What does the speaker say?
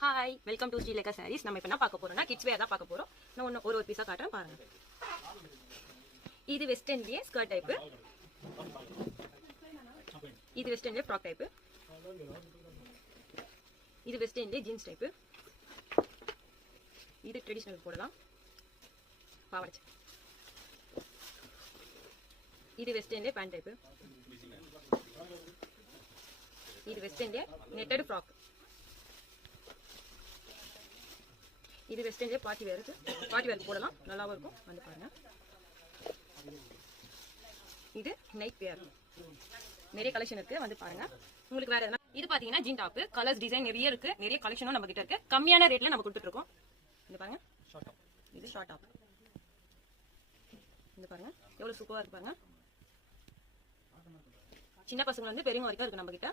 Hi, welcome to Sreelekha sarees. நம்ம இப்போ என்ன பார்க்க போறோம்னா கிட்ஸ் வேர் தான் பார்க்க போறோம். நான் ஒன்று ஒரு பீஸா காட்டுறேன் பாருங்க. இது வெஸ்டர்ன்லேயே ஸ்கர்ட் டைப்பு, இது வெஸ்டர்ன்லேயே ஃப்ராக் டைப்பு, இது வெஸ்டர்ன்லேயே ஜீன்ஸ் டைப்பு, இது ட்ரெடிஷ்னல் போடலாம் பாவாடை, இது வெஸ்டர்ன்லேயே பேண்ட் டைப்பு, இது வெஸ்டர்ன்லேயே நெட்டட் ஃப்ராக், இது வெஸ்டர்ன்லேயே பார்ட்டி வேருக்கு போடலாம், நல்லாவும் இருக்கும். வந்து பாருங்க. இது நைட் வேர், நிறைய கலெக்ஷன் இருக்கு, வந்து பாருங்க. உங்களுக்கு வேற எதனா இது பாத்தீங்கன்னா ஜீன் டாப், கலர்ஸ் டிசைன் நிறைய இருக்கு, நிறைய கலெக்ஷனும் நம்ம கிட்ட இருக்கு. கம்மியான ரேட்ல நம்ம கொடுத்துட்டு இருக்கோம். இந்த பாருங்க, இது ஷார்ட் டாப். இந்த பாருங்க எவ்வளவு சூப்பரா இருக்கு பாருங்க. சின்ன பசங்க வந்து பெரியவங்க வரைக்கும் இருக்கு நம்ம கிட்ட.